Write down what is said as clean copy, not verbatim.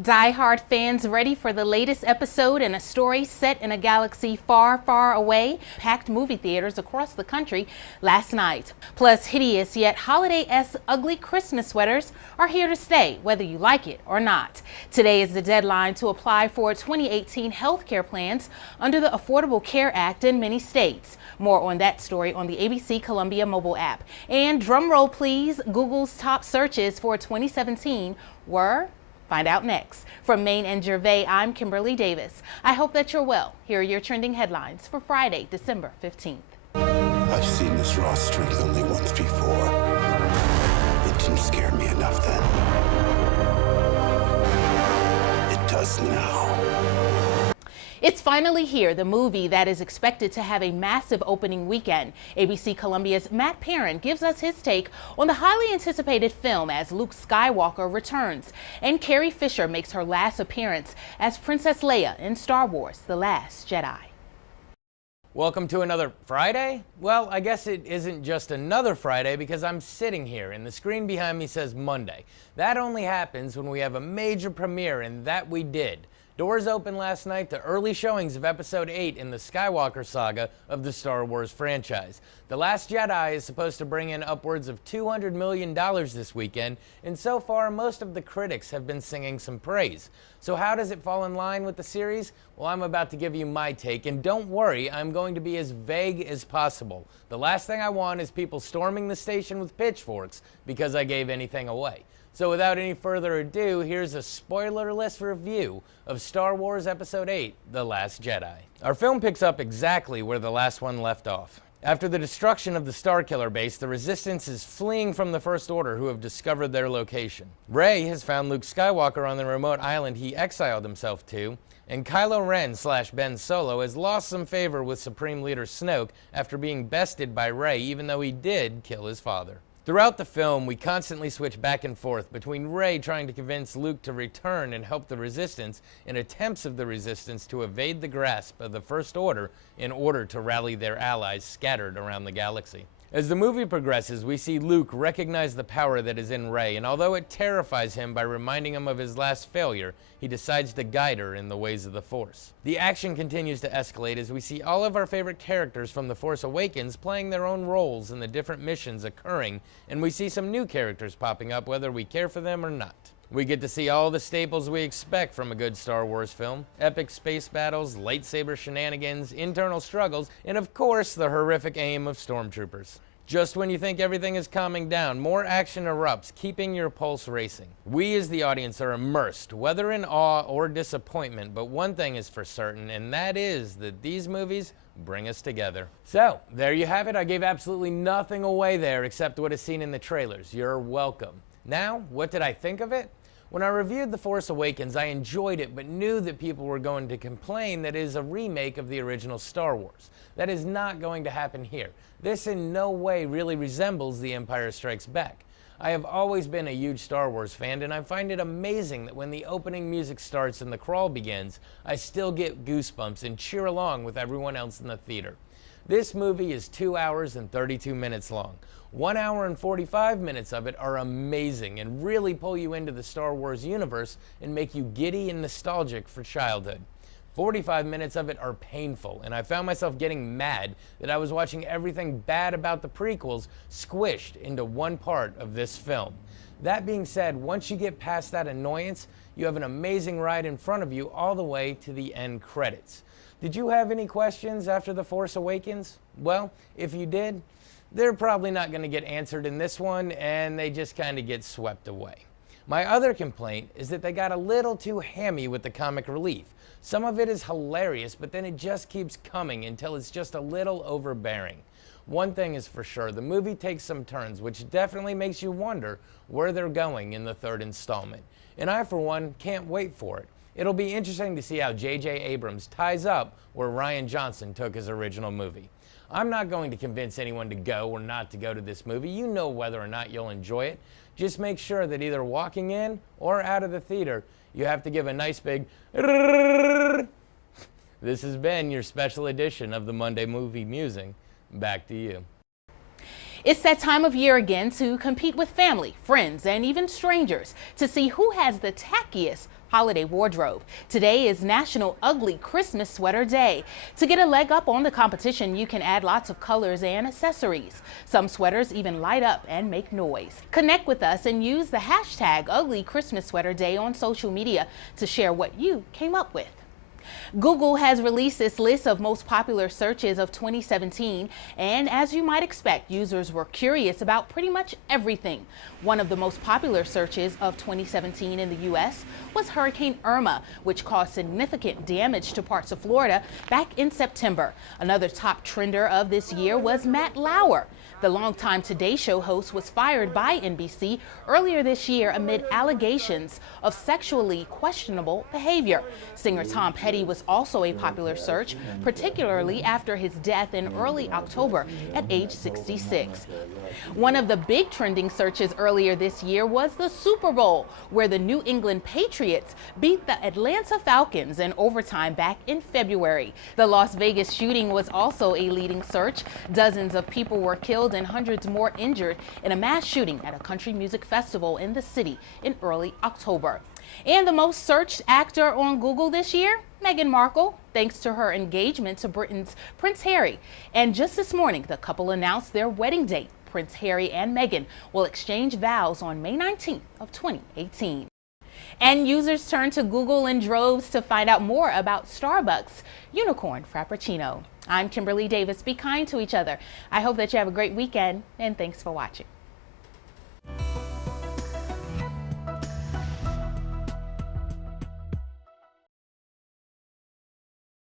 Die-hard fans ready for the latest episode in a story set in a galaxy far, far away packed movie theaters across the country last night. Plus, hideous yet holiday-esque ugly Christmas sweaters are here to stay, whether you like it or not. Today is the deadline to apply for 2018 health care plans under the Affordable Care Act in many states. More on that story on the ABC Columbia mobile app. And drumroll please, Google's top searches for 2017 were... Find out next. From Maine and Gervais, I'm Kimberly Davis. I hope that you're well. Here are your trending headlines for Friday, December 15th. I've seen this raw strength only once before. It didn't scare me enough then. It does now. It's finally here, the movie that is expected to have a massive opening weekend. ABC Columbia's Matt Perrin gives us his take on the highly anticipated film as Luke Skywalker returns. And Carrie Fisher makes her last appearance as Princess Leia in Star Wars: The Last Jedi. Welcome to another Friday? Well, I guess it isn't just another Friday because I'm sitting here and the screen behind me says Monday. That only happens when we have a major premiere, and that we did. Doors opened last night to early showings of Episode 8 in the Skywalker saga of the Star Wars franchise. The Last Jedi is supposed to bring in upwards of $200 million this weekend, and so far most of the critics have been singing some praise. So how does it fall in line with the series? Well, I'm about to give you my take, and don't worry, I'm going to be as vague as possible. The last thing I want is people storming the station with pitchforks because I gave anything away. So without any further ado, here's a spoiler-less review of Star Wars Episode 8, The Last Jedi. Our film picks up exactly where the last one left off. After the destruction of the Starkiller base, the Resistance is fleeing from the First Order, who have discovered their location. Rey has found Luke Skywalker on the remote island he exiled himself to, and Kylo Ren / Ben Solo has lost some favor with Supreme Leader Snoke after being bested by Rey, even though he did kill his father. Throughout the film, we constantly switch back and forth between Rey trying to convince Luke to return and help the Resistance and attempts of the Resistance to evade the grasp of the First Order in order to rally their allies scattered around the galaxy. As the movie progresses, we see Luke recognize the power that is in Rey, and although it terrifies him by reminding him of his last failure, he decides to guide her in the ways of the Force. The action continues to escalate as we see all of our favorite characters from The Force Awakens playing their own roles in the different missions occurring, and we see some new characters popping up whether we care for them or not. We get to see all the staples we expect from a good Star Wars film: epic space battles, lightsaber shenanigans, internal struggles, and of course the horrific aim of stormtroopers. Just when you think everything is calming down, more action erupts, keeping your pulse racing. We as the audience are immersed, whether in awe or disappointment, but one thing is for certain, and that is that these movies bring us together. So, there you have it. I gave absolutely nothing away there except what is seen in the trailers. You're welcome. Now, what did I think of it? When I reviewed The Force Awakens, I enjoyed it, but knew that people were going to complain that it is a remake of the original Star Wars. That is not going to happen here. This in no way really resembles The Empire Strikes Back. I have always been a huge Star Wars fan, and I find it amazing that when the opening music starts and the crawl begins, I still get goosebumps and cheer along with everyone else in the theater. This movie is 2 hours and 32 minutes long. 1 hour and 45 minutes of it are amazing and really pull you into the Star Wars universe and make you giddy and nostalgic for childhood. 45 minutes of it are painful, and I found myself getting mad that I was watching everything bad about the prequels squished into one part of this film. That being said, once you get past that annoyance, you have an amazing ride in front of you all the way to the end credits. Did you have any questions after The Force Awakens? Well, if you did, they're probably not going to get answered in this one, and they just kind of get swept away. My other complaint is that they got a little too hammy with the comic relief. Some of it is hilarious, but then it just keeps coming until it's just a little overbearing. One thing is for sure, the movie takes some turns, which definitely makes you wonder where they're going in the third installment. And I, for one, can't wait for it. It'll be interesting to see how J.J. Abrams ties up where Rian Johnson took his original movie. I'm not going to convince anyone to go or not to go to this movie. You know whether or not you'll enjoy it. Just make sure that either walking in or out of the theater, you have to give a nice big This has been your special edition of the Monday Movie Musing. Back to you. It's that time of year again to compete with family, friends, and even strangers to see who has the tackiest holiday wardrobe. Today is National Ugly Christmas Sweater Day. To get a leg up on the competition, you can add lots of colors and accessories. Some sweaters even light up and make noise. Connect with us and use the hashtag Ugly Christmas Sweater Day on social media to share what you came up with. Google has released its list of most popular searches of 2017, and as you might expect, users were curious about pretty much everything. One of the most popular searches of 2017 in the U.S. was Hurricane Irma, which caused significant damage to parts of Florida back in September. Another top trender of this year was Matt Lauer. The longtime Today Show host was fired by NBC earlier this year amid allegations of sexually questionable behavior. Singer Tom Petty was also a popular search, particularly after his death in early October at age 66. One of the big trending searches earlier this year was the Super Bowl, where the New England Patriots beat the Atlanta Falcons in overtime back in February. The Las Vegas shooting was also a leading search. Dozens of people were killed and hundreds more injured in a mass shooting at a country music festival in the city in early October. And the most searched actor on Google this year? Meghan Markle, thanks to her engagement to Britain's Prince Harry. And just this morning, the couple announced their wedding date. Prince Harry and Meghan will exchange vows on May 19th of 2018. And users turn to Google in droves to find out more about Starbucks Unicorn Frappuccino. I'm Kimberly Davis. Be kind to each other. I hope that you have a great weekend, and thanks for watching.